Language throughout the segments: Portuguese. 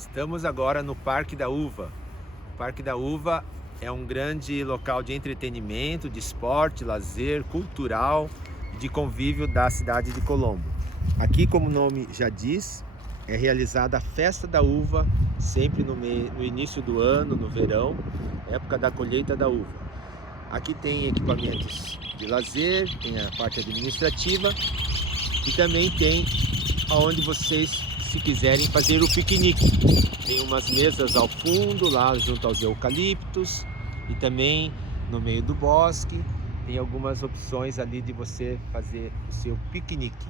Estamos agora no Parque da Uva. O Parque da Uva é um grande local de entretenimento, de esporte, lazer, cultural e de convívio da cidade de Colombo. Aqui, como o nome já diz, é realizada a Festa da Uva, sempre no início do ano, no verão, época da colheita da uva. Aqui tem equipamentos de lazer, tem a parte administrativa e também tem onde vocês, se quiserem, fazer o piquenique. Tem umas mesas ao fundo, lá junto aos eucaliptos, e também no meio do bosque tem algumas opções ali de você fazer o seu piquenique.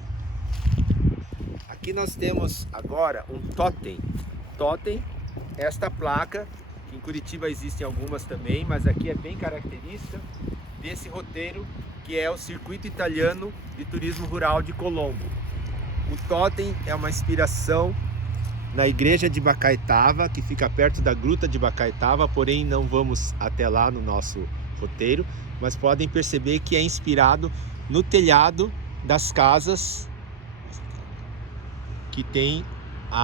Aqui nós temos agora um totem. Totem, esta placa, que em Curitiba existem algumas também, mas aqui é bem característica desse roteiro que é o Circuito Italiano de Turismo Rural de Colombo. O totem é uma inspiração na igreja de Bacaitava, que fica perto da gruta de Bacaitava, porém não vamos até lá no nosso roteiro, mas podem perceber que é inspirado no telhado das casas que tem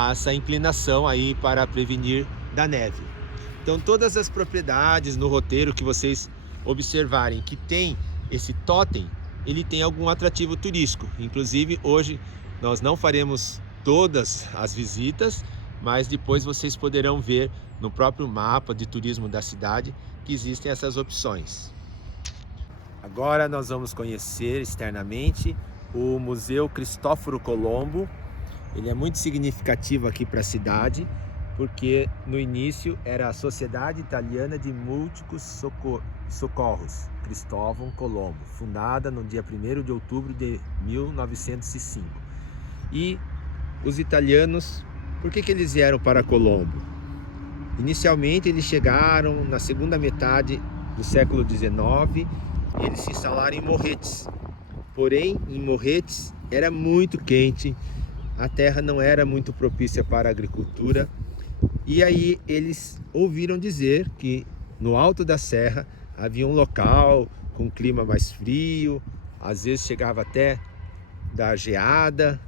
essa inclinação aí para prevenir da neve. Então todas as propriedades no roteiro que vocês observarem que tem esse totem, ele tem algum atrativo turístico. Inclusive hoje nós não faremos todas as visitas, mas depois vocês poderão ver no próprio mapa de turismo da cidade que existem essas opções. Agora nós vamos conhecer externamente o Museu Cristóforo Colombo. Ele é muito significativo aqui para a cidade, porque no início era a Sociedade Italiana de Múltiplos Socorros Cristóvão Colombo, fundada no dia 1º de outubro de 1905. E os italianos, por que eles vieram para Colombo? Inicialmente eles chegaram na segunda metade do século XIX e eles se instalaram em Morretes. Porém, em Morretes era muito quente, a terra não era muito propícia para a agricultura. E aí eles ouviram dizer que no alto da serra havia um local com clima mais frio, às vezes chegava até da geada.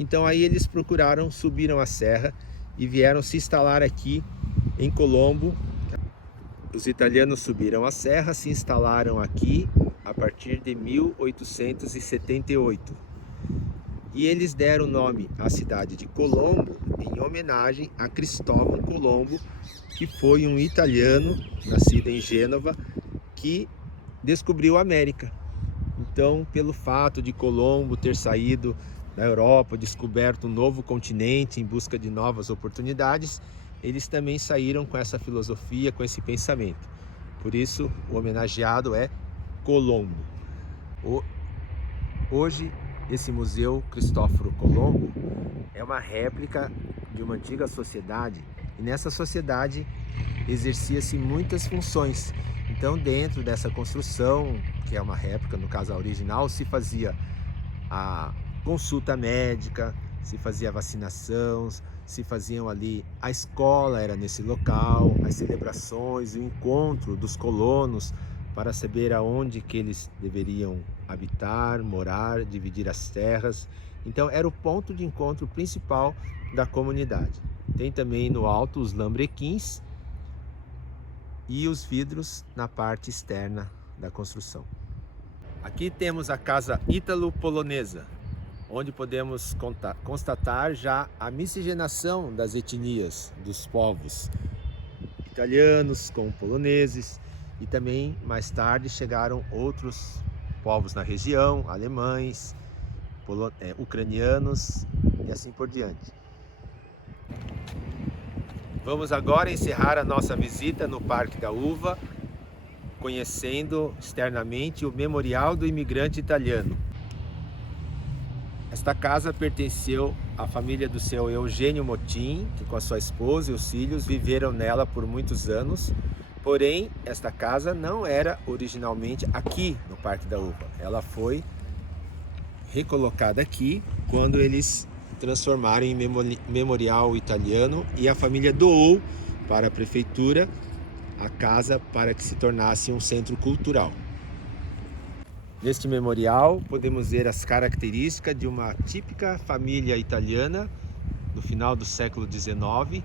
Então aí eles procuraram, subiram a serra e vieram se instalar aqui em Colombo. Os italianos subiram a serra, se instalaram aqui a partir de 1878. E eles deram o nome à cidade de Colombo em homenagem a Cristóvão Colombo, que foi um italiano nascido em Gênova que descobriu a América. Então, pelo fato de Colombo ter saído da Europa, descoberto um novo continente em busca de novas oportunidades, eles também saíram com essa filosofia, com esse pensamento. Por isso, o homenageado é Colombo. Hoje, esse Museu Cristóforo Colombo é uma réplica de uma antiga sociedade, e nessa sociedade exercia-se muitas funções. Então, dentro dessa construção, que é uma réplica, no caso a original, se fazia a consulta médica, se fazia vacinação, se faziam ali, a escola era nesse local, as celebrações, o encontro dos colonos para saber aonde que eles deveriam habitar, morar, dividir as terras. Então era o ponto de encontro principal da comunidade. Tem também no alto os lambrequins e os vidros na parte externa da construção. Aqui temos a casa ítalo-polonesa, onde podemos constatar já a miscigenação das etnias dos povos italianos com poloneses, e também mais tarde chegaram outros povos na região, alemães, ucranianos e assim por diante. Vamos agora encerrar a nossa visita no Parque da Uva, conhecendo externamente o Memorial do Imigrante Italiano. Esta casa pertenceu à família do seu Eugênio Motin, que com a sua esposa e os filhos viveram nela por muitos anos. Porém, esta casa não era originalmente aqui no Parque da Uva. Ela foi recolocada aqui quando eles transformaram em memorial italiano, e a família doou para a prefeitura a casa para que se tornasse um centro cultural. Neste memorial podemos ver as características de uma típica família italiana do final do século XIX,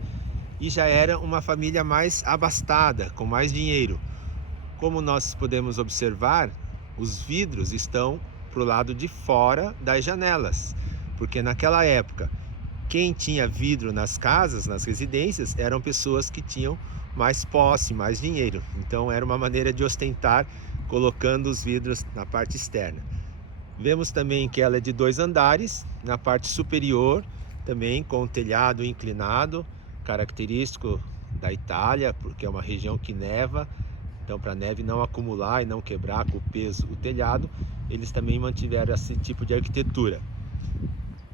e já era uma família mais abastada, com mais dinheiro. Como nós podemos observar, os vidros estão para o lado de fora das janelas, porque naquela época quem tinha vidro nas casas, nas residências, eram pessoas que tinham mais posse, mais dinheiro. Então era uma maneira de ostentar, colocando os vidros na parte externa. Vemos também que ela é de 2 andares, na parte superior também com o telhado inclinado, característico da Itália, porque é uma região que neva. Então, para a neve não acumular e não quebrar com o peso o telhado, eles também mantiveram esse tipo de arquitetura.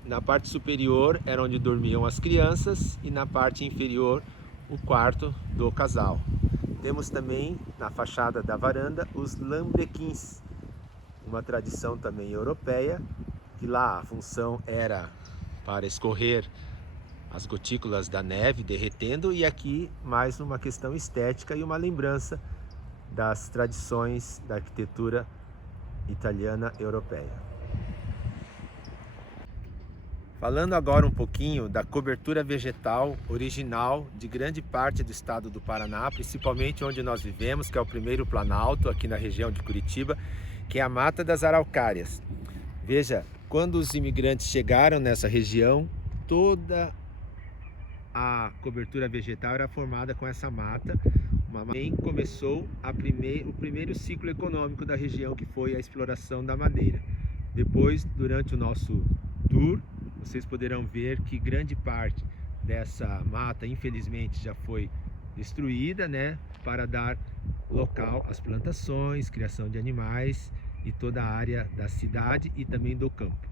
Na parte superior era onde dormiam as crianças e na parte inferior o quarto do casal. Temos também na fachada da varanda os lambrequins, uma tradição também europeia, que lá a função era para escorrer as gotículas da neve derretendo, e aqui mais uma questão estética e uma lembrança das tradições da arquitetura italiana europeia. Falando agora um pouquinho da cobertura vegetal original de grande parte do estado do Paraná, principalmente onde nós vivemos, que é o primeiro planalto aqui na região de Curitiba, que é a Mata das Araucárias. Veja, quando os imigrantes chegaram nessa região, toda a cobertura vegetal era formada com essa mata. Também começou o primeiro ciclo econômico da região, que foi a exploração da madeira. Depois, durante o nosso tour, vocês poderão ver que grande parte dessa mata, infelizmente, já foi destruída, né, para dar local às plantações, criação de animais e toda a área da cidade e também do campo.